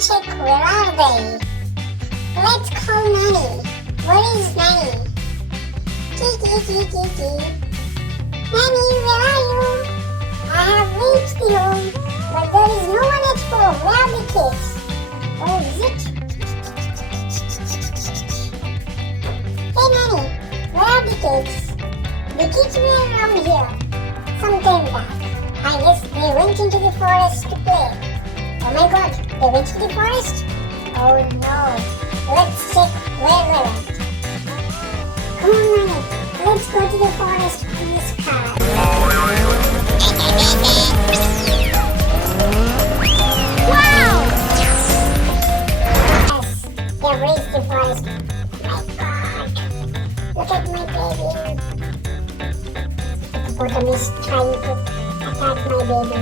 check where are they. Let's call Nanny. Where is Nanny? Kiki. Nanny, where are you? I have reached the home, but there is no one at home. Where are the kids? Oh, is it? Hey Nanny, where are the kids? The kids were around here some time back. I guess they went into the forest to play. Oh my god, they went to the forest? Oh no. Let's check where they went. Come on, Nanny. Let's go to the forest in this car. Wow! Yes, they've reached the forest. Oh my god. Look at my baby. The hippopotamus trying to attack my baby.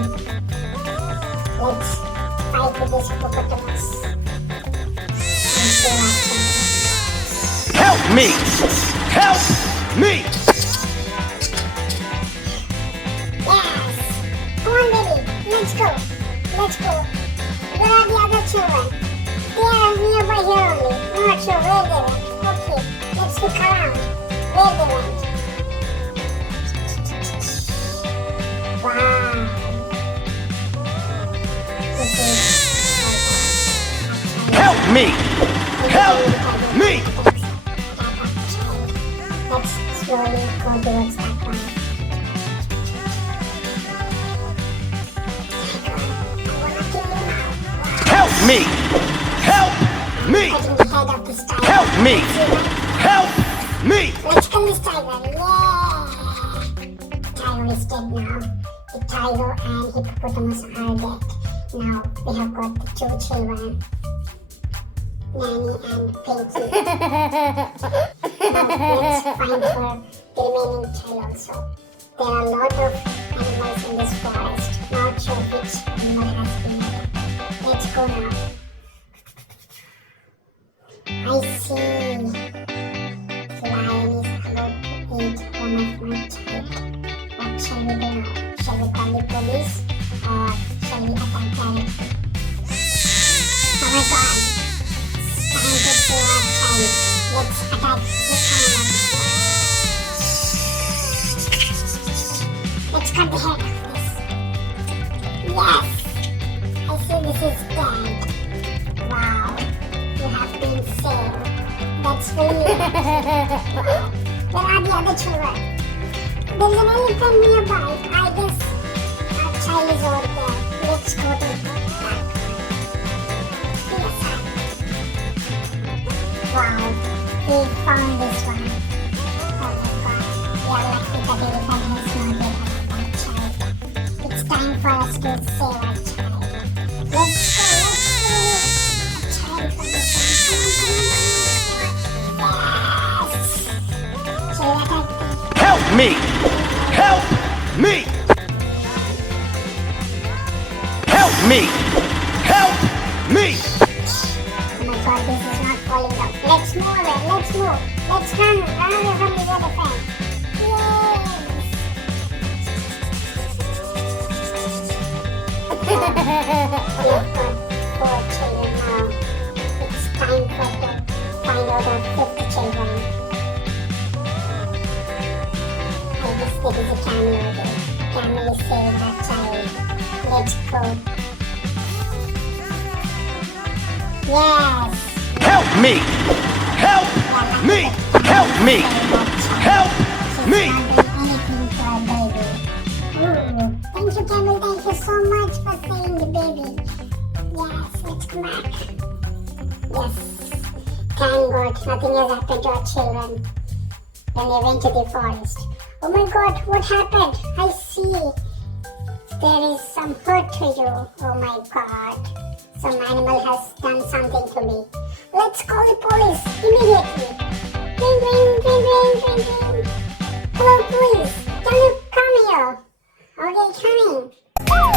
Let's fight with this hippopotamus. And see what happens. Help me! Help me! Yes! Come on, baby. Let's go. Let's go. Where are the other children? They are nearby here only. I'm not sure where they went. Okay, let's look around. Where they went. Wow. This is Help me! Help me! Let's slowly go towards that one. I wanna kill you now. Help me! Help me! Cutting the head of this tiger. Help me! See that? Help me! Let's kill this tiger. Yeah! Tiger is dead now. The tiger and hippopotamus are dead. Now we have got the two children, Nanny and Pinky. Now let's find for the remaining child also. There are a lot of animals in this forest. Not sure which animal has been dead. Let's go now. I see. The lion is about to eat one of my child. What shall we do now? Shall we call the police or shall we attack directly? Oh my god! It's time to save our child. Let's attack this animal. Let's cut the head of this. Yes! I see this is dead. Wow! You have been saved. That's really wow. Where are the other children? There's an elephant nearby. I guess our child is over there. Let's go to that one. Yes, wow, we found this one. Oh my god. We are lucky that the elephant has not yet that child. It's time for us to save our child. Let's go. A child from this one. Come on. Yes! Shall we attack them? Help me! Help me! Help me! Help me! Oh my god, this is not falling down. Let's move away, let's move. Let's run away from this other friend. Yes! We have got 4 children now. It's time for us to find out our 5th children. I guess there is a camel over there. Camel is saving our child. Let's go. Yes! Help me! Help me! Help me! Help me! Anything for our baby. Ooh, thank you, Camel. Thank you so much for saving the baby. Yes, let's come back. Yes. Thank God, nothing has happened to our children when they went to the forest. Oh my God, what happened? I see. There is some hurt to you. Oh my God. Some animal has done something to me. Let's call the police immediately. Ring, ring, ring, ring, ring, ring. Hello, police. Can you come here? Okay, coming. Whoa!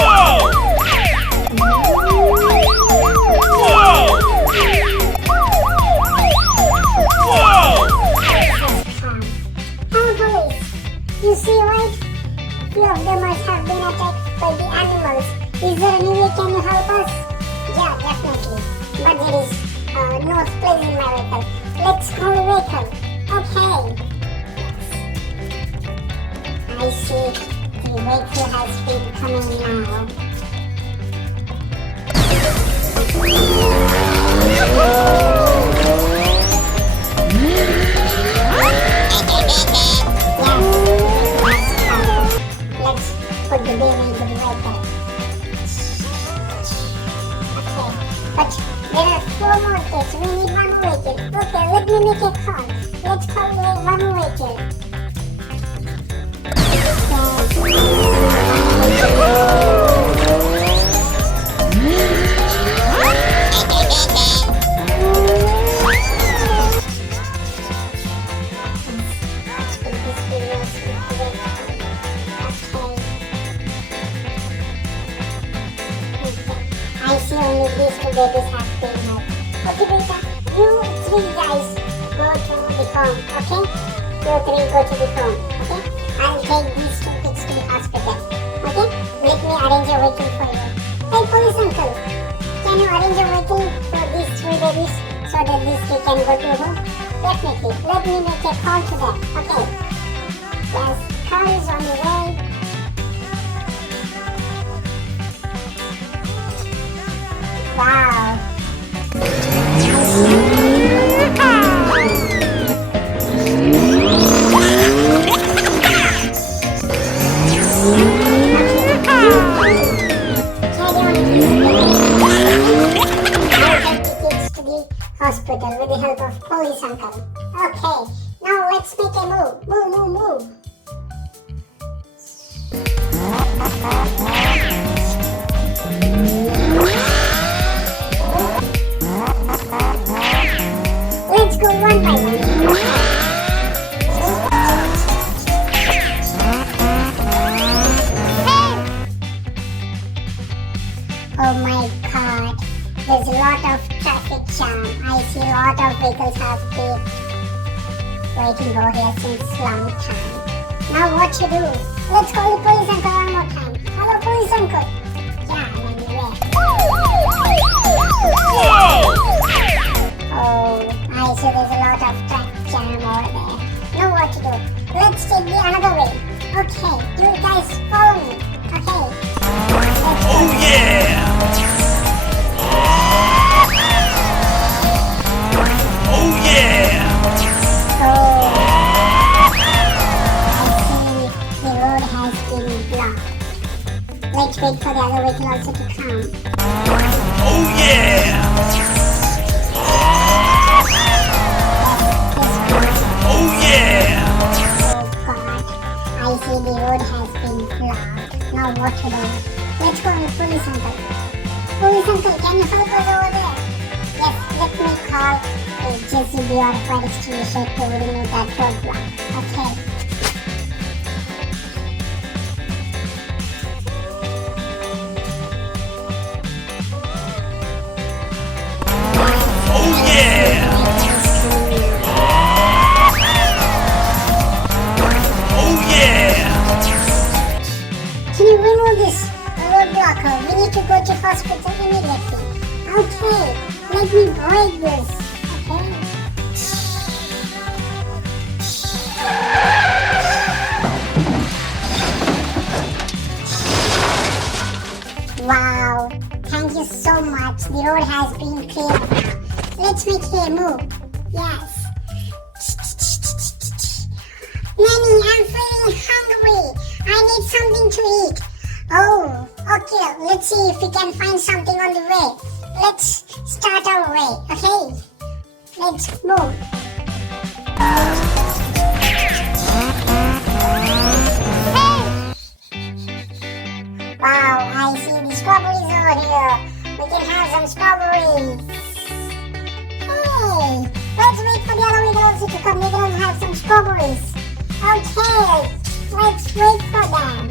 Whoa! Hello, police. You see, right? Few of them must have been attacked by the animals. Is there any way can you help help us? Yeah, definitely. But there is no space in my vehicle. Let's call the vehicle. Okay. I see the vehicle has been coming now. Let's put the baby into the vehicle. Okay, but there are 4 more kids. We need 1 vehicle. Okay, let me make a call. Let's call the 1 vehicle. I see only these 2 babies have been hurt. Okay, beta, you 3 guys go to the home, okay? You 3 go to the home, okay? I'll take these 2 kids to the hospital, okay? Let me arrange a vehicle for you. Hey, police uncle, can you arrange a vehicle for these 3 babies so that these 3 can go to home? Definitely. Let me make a call to them, okay? Yes, car is on the way. Wow. Hospital with the help of police uncle. Okay, now let's make a move. Move. Let's go one by one. Oh my god, there's a lot of traffic jam. I see a lot of vehicles have been waiting over here since long time. Now what to do? Let's call the police uncle one more time. Hello, police uncle. Yeah, I'm anywhere. Oh, I see there's a lot of traffic jam over there. Know what to do? Let's take the another way. Okay, you guys follow me. Okay. Oh yeah! Oh yeah! Oh, I see the road has been blocked. Let's wait for the other vehicle also to come. Oh yeah! Oh yeah! Oh god, I see the road has been blocked. Now what to do? Let's go on the police uncle. Police uncle, can you help us over there? Yes, let me call a JCB or fire extinguisher to remove that roadblock. Okay. Oh yeah! Oh yeah! Can you remove this roadblocker? We need to go to hospital immediately. Okay, let me break this. Okay. Wow, thank you so much. The road has been cleared now. Let's make a move. Yes. Nanny, I'm feeling hungry. I need something to eat. Oh, okay. Let's see if we can find something on the way. Let's start our way, okay? Let's move. Wow, I see the strawberries over here. We can have some strawberries. Hey, let's wait for the other vehicle also to come. They can have some strawberries. Okay, let's wait for them.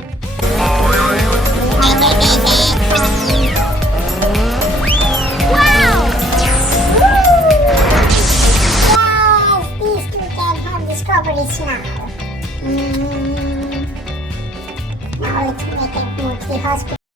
Wow! Woo! Yes, these 2 can have the strawberries now. Now let's make a move to the hospital.